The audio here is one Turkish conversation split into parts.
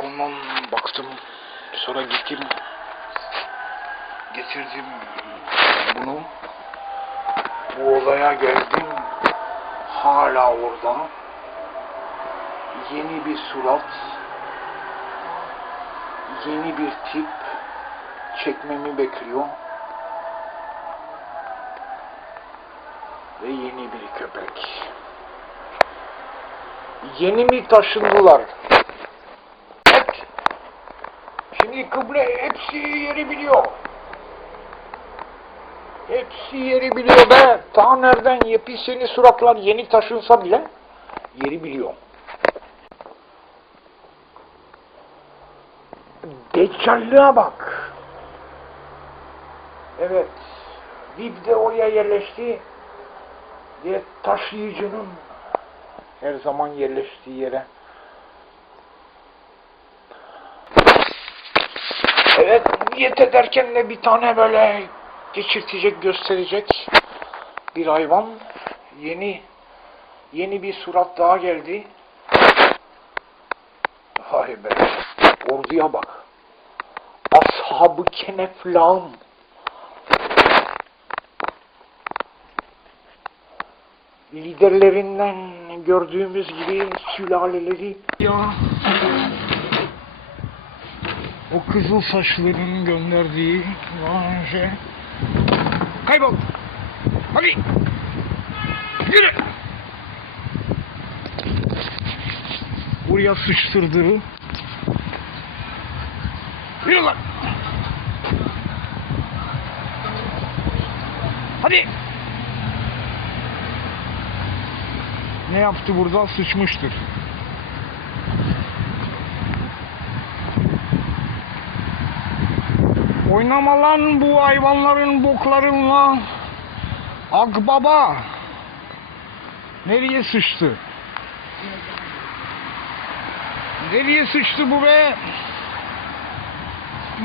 balkondan baktım. Sonra gittim. Getirdim bunu. Bu odaya geldim. Hala orada. Yeni bir surat. Yeni bir tip çekmemi bekliyor. Ve yeni bir köpek. Yeni mi taşındılar? Evet. Şimdi kıble hepsi yeri biliyor. Hepsi yeri biliyor be. Ta nereden yepyeni suratlar yeni taşınsa bile yeri biliyor. Deccallığa bak. Evet. Vip de oraya yerleşti. Diye taşıyıcının her zaman yerleştiği yere. Evet, niyet ederken de bir tane böyle geçirtecek, gösterecek bir hayvan. Yeni yeni bir surat daha geldi. Vay be, orduya bak. Ashab-ı Keneflan. liderlerinden gördüğümüz gibi sülaleleri ya o kızıl saçların gönderdiği önce kaybol. Hadi. Yürü. Buraya sıçtırdığı yürü lan. Hadi. Ne yaptı burada? Sıçmıştır. Oynama lan bu hayvanların boklarınla. Akbaba. Nereye sıçtı? Nereye sıçtı bu be?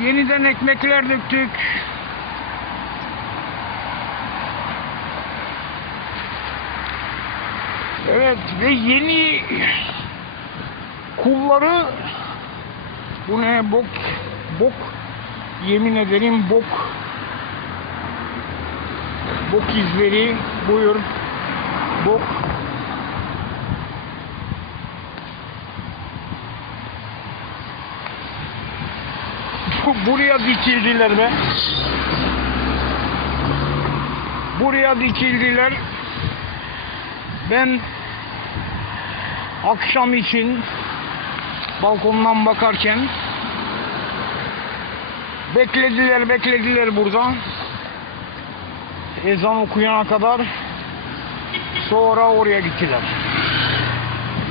Yeniden ekmekler döktük. Evet ve yeni kulları bu ne bok bok yemin ederim bok. Bok izleri. Buyur. Bok. Buraya dikildiler be. Buraya dikildiler. Ben akşam için balkondan bakarken beklediler beklediler burada. Ezan okuyana kadar sonra oraya gittiler.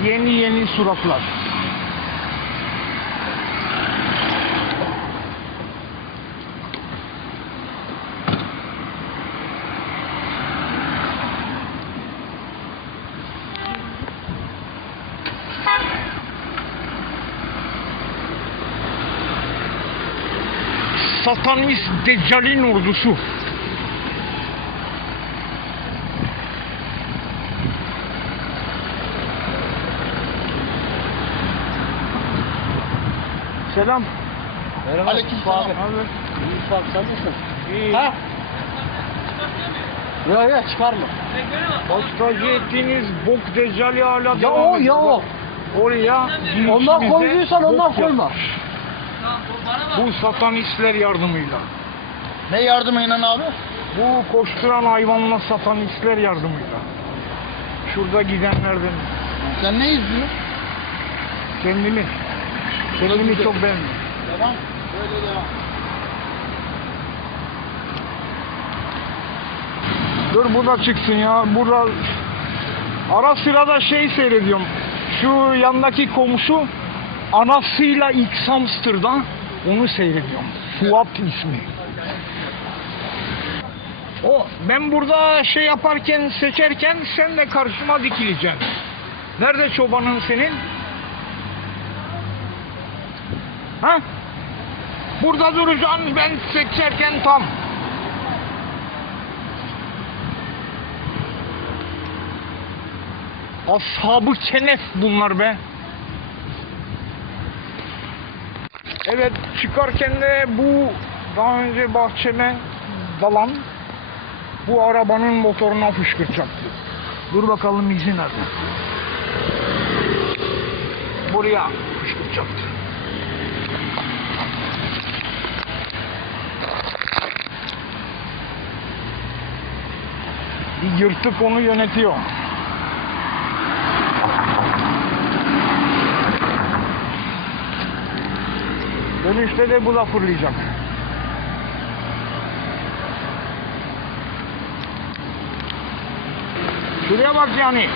Yeni yeni suratlar satanist deccalin ordusu Selam. Merhaba. Aleykümselam. Abi. Abi. İyi sağ ol, sen nasılsın? İyi. Ha? Yok yok çıkarma. Baştacı ettiğiniz bok deccali hala Ya devam o ediyor. ya o. Oraya Ondan koyduysan ondan bok koyma. Bu satanistler yardımıyla. Ne yardımıyla abi? Bu koşturan hayvanla satanistler yardımıyla. Şurada gidenlerden Sen ne izliyorsun? kendimi kendimi çok beğendim. Devam. Böyle devam. Dur bu da çıksın ya. Burada ara sıra da şey seyrediyorum. Şu yandaki komşu anasıyla X Hamster'da onu seyrediyorum. Fuat ismi. O ben burada şey yaparken seçerken sen de karşıma dikileceksin. Nerede çobanın senin? Ha? Burada duracaksın ben seçerken tam. Ashab-ı Kenef bunlar be. Evet çıkarken de bu daha önce bahçeme dalan bu arabanın motoruna fışkırtacaktı. Dur bakalım izi nerede? Buraya fışkırtacaktı. Bir yırtık onu yönetiyor. Dönüşte de bu da fırlayacak. Şuraya bak yani.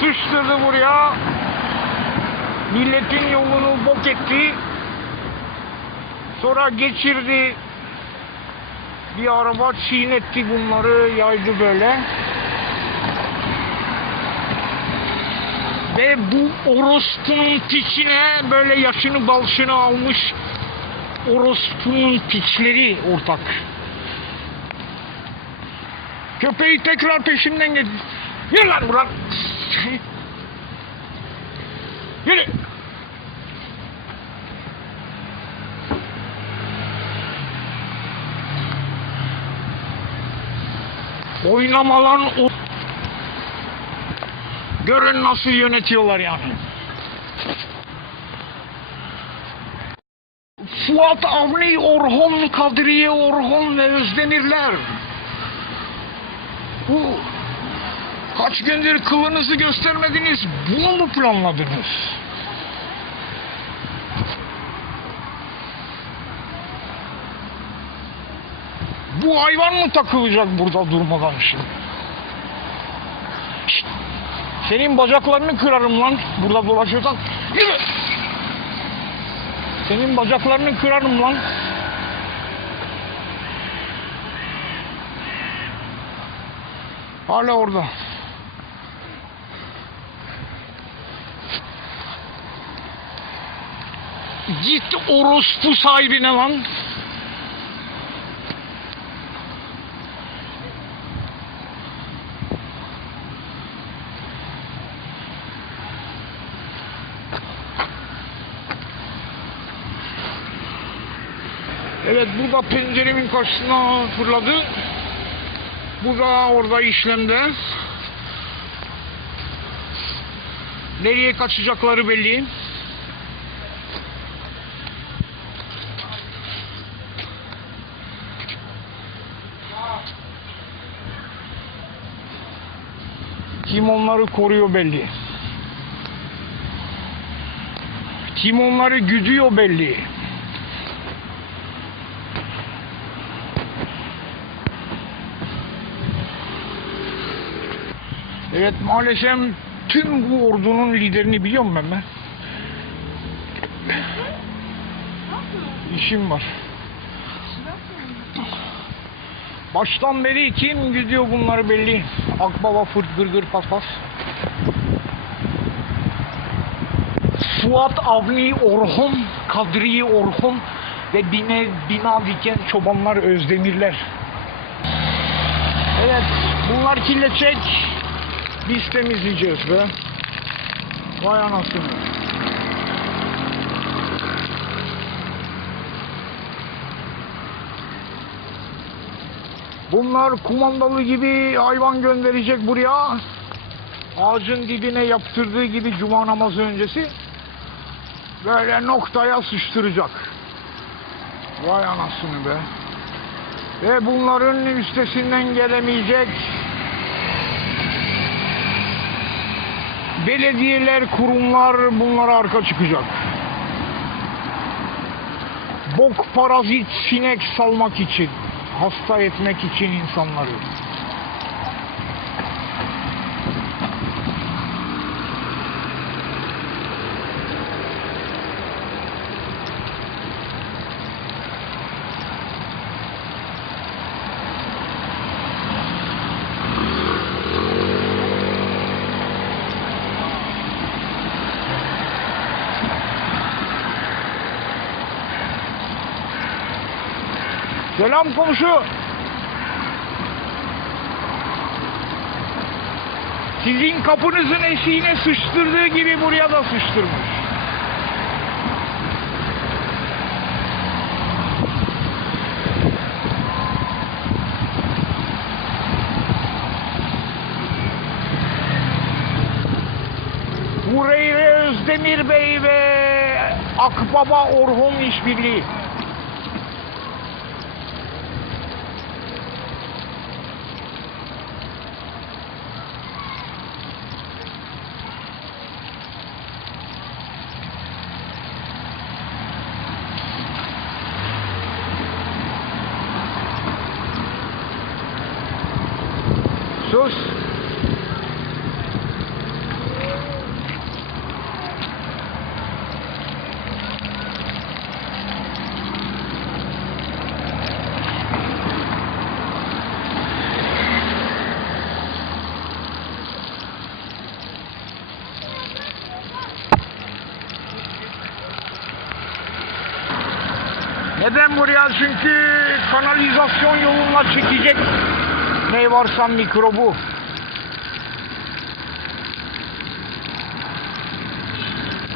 Sıçtırdı buraya. Milletin yolunu bok etti. Sonra geçirdi. Bir araba çiğnetti bunları, yaydı böyle. Ve bu orospunun piçine böyle yaşını balşını almış orospunun piçleri ortak. Köpeği tekrar peşimden getir. Yürü lan buradan. Yürü. Oynama o... Görün nasıl yönetiyorlar yani. Fuat Avni, Orhon, Kadriye Orhon ve Özdemirler. Bu kaç gündür kılınızı göstermediniz, bunu mu planladınız? Bu hayvan mı takılacak burada durmadan şimdi? Şşt! Senin bacaklarını kırarım lan burada dolaşıyorsan. Yürü! Senin bacaklarını kırarım lan. Hala orada. Git orospu sahibine lan. Evet bu da penceremin karşısına fırladı. Bu da orada işlemde. Nereye kaçacakları belli. Kim onları koruyor belli. Kim onları güdüyor belli. Evet maalesef tüm bu ordunun liderini biliyor musun ben? İşim var. Baştan beri kim gidiyor bunları belli. Akbaba fırt gırgır pas pas. Fuat Avni Orhun, Kadriye Orhun ve bine, bina diken çobanlar Özdemirler. Evet, bunlar kirletecek. Biz temizleyeceğiz be. Vay anasını. Bunlar kumandalı gibi hayvan gönderecek buraya. Ağacın dibine yaptırdığı gibi cuma namazı öncesi. Böyle noktaya sıçtıracak. Vay anasını be. Ve bunların üstesinden gelemeyecek belediyeler, kurumlar bunlara arka çıkacak. Bok parazit sinek salmak için, hasta etmek için insanları. Selam komşu. Sizin kapınızın eşiğine sıçtırdığı gibi buraya da sıçtırmış. Hureyre Özdemir Bey ve Akbaba Orhun İşbirliği. Çünkü kanalizasyon yoluna çekecek ne varsa mikrobu.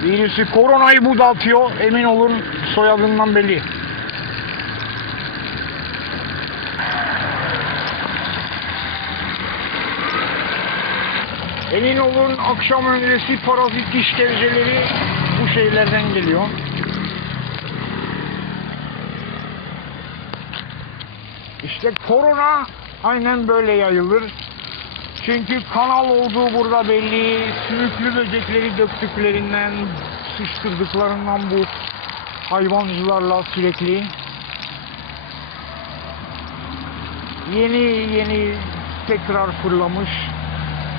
Virüsü koronayı bu dağıtıyor. Emin olun soyadından belli. Emin olun akşam öncesi parazit işkemceleri bu şeylerden geliyor. İşte korona aynen böyle yayılır. Çünkü kanal olduğu burada belli. Sümüklü böcekleri döktüklerinden, sıçtırdıklarından bu hayvancılarla sürekli. Yeni yeni tekrar fırlamış.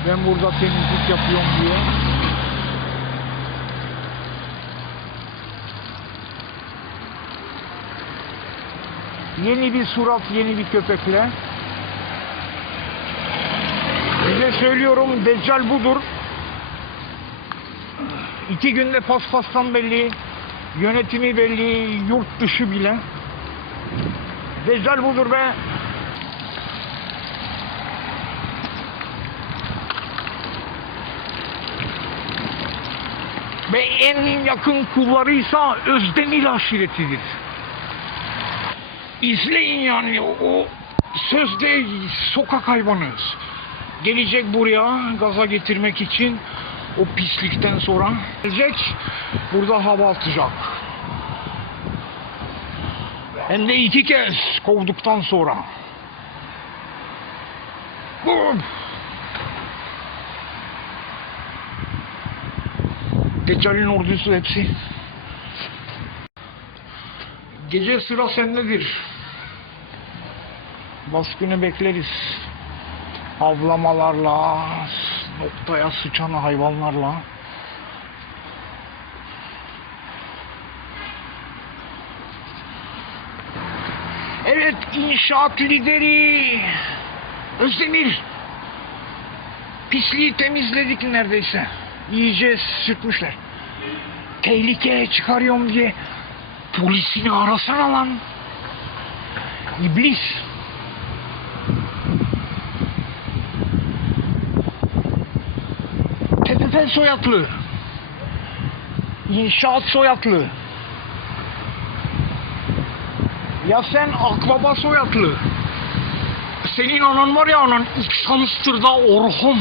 Ben burada temizlik yapıyorum diye. Yeni bir surat, yeni bir köpekle. Size söylüyorum Deccal budur. İki günde paspastan belli, yönetimi belli, yurt dışı bile. Deccal budur be. Ve en yakın kullarıysa Özdemir aşiretidir. İzleyin yani o sözde sokak hayvanı. Gelecek buraya gaza getirmek için o pislikten sonra gelecek burada hava atacak. Hem de iki kez kovduktan sonra. Bu Deccal'in ordusu hepsi. Gece sıra sendedir. Baskını bekleriz. Avlamalarla, noktaya sıçan hayvanlarla. Evet, inşaat lideri Özdemir. Pisliği temizledik neredeyse. İyice sürtmüşler. Tehlikeye çıkarıyorum diye polisini arasana lan. İblis. TPP soyadlı. İnşaat soyadlı. Ya sen akbaba soyadlı. Senin anan var ya anan Xhamster'da Orhun.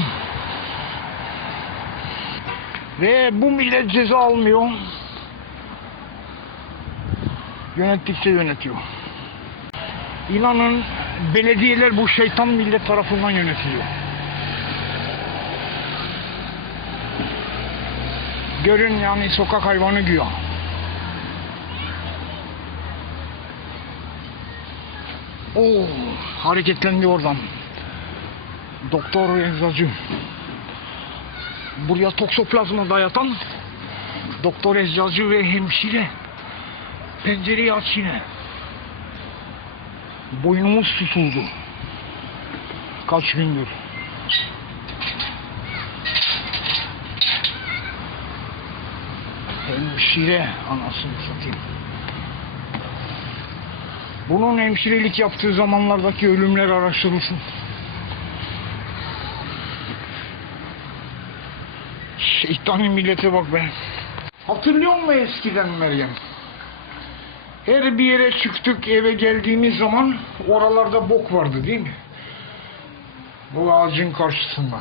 Ve bu millet ceza almıyor. Yönettikçe yönetiyor. İnanın belediyeler bu şeytan millet tarafından yönetiliyor. Görün yani sokak hayvanı güya. Oo, hareketlendi oradan. Doktor eczacı. Buraya toksoplazma dayatan doktor eczacı ve hemşire. Pencereyi aç yine. Boynumuz tutuldu. Kaç gündür. Hemşire anasını satayım. Bunun hemşirelik yaptığı zamanlardaki ölümler araştırılsın. Şeytani millete bak be. Hatırlıyor musun eskiden Meryem? Her bir yere çıktık eve geldiğimiz zaman oralarda bok vardı değil mi? Bu ağacın karşısında.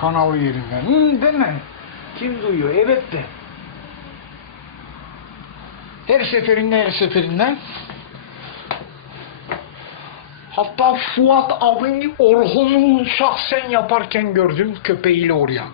Kanal yerinden. Hı, deme. Kim duyuyor? Evet de. Her seferinde her seferinde. Hatta Fuat abi Orhun'u şahsen yaparken gördüm köpeğiyle oraya.